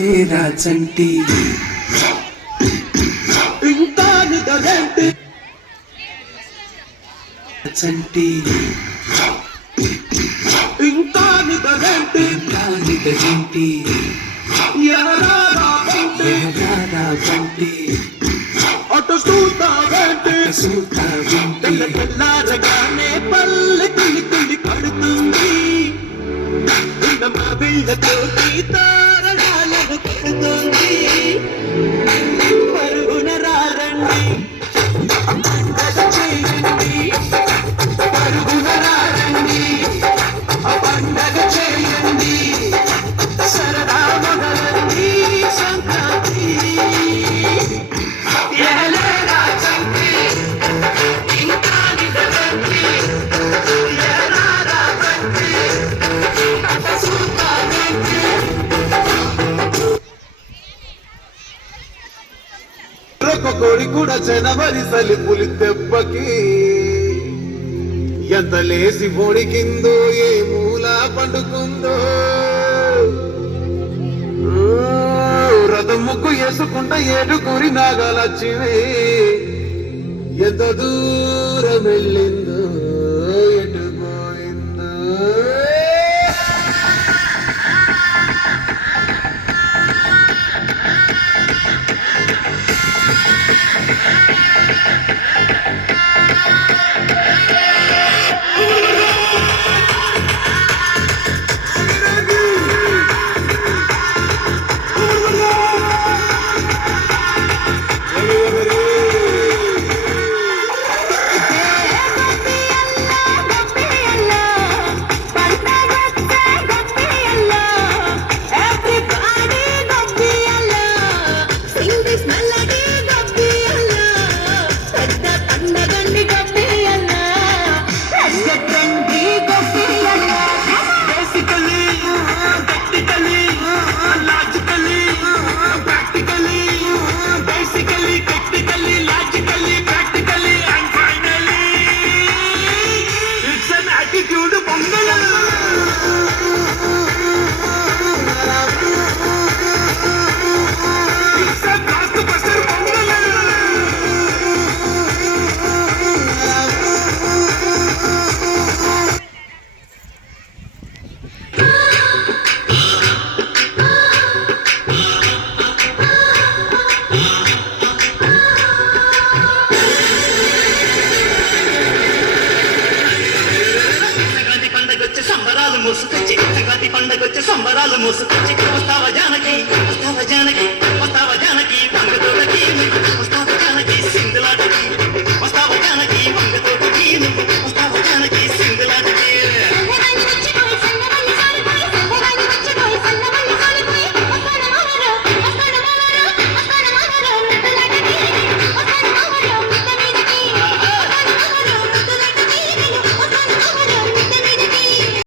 లేరా చంటి ఇంకా నిదరేంటి చంటి ఇంకా నిదరేంటి నిదరేంటి ఎనరారా చంటి అటు చూస్తావేంటి తెల్లారగానే పల్లె తులి తులి పడుతుంది వీళ్ళతోటి తారణాలను కడుతుంది పరుగున రారండి పండగ చేయండి పరుగున రారండి పండగ చేయండి సరదా మొదలండి సంక్రాంతి ఏలేరా చంటి ఇంకా నిదరండి ఏరారా చంటి కోడి కూడా జనవరి సలిపులి దెబ్బకి ఎంత లేసి పొడికిందో ఏ మూల పండుకుందో రథం ముగ్గు వేసుకుంటా ఏడుగురి నాగలచ్చివి ఎంత దూరం వెళ్ళిందో ఎటు పోయిందో సంబరాలు మోసుకొచ్చి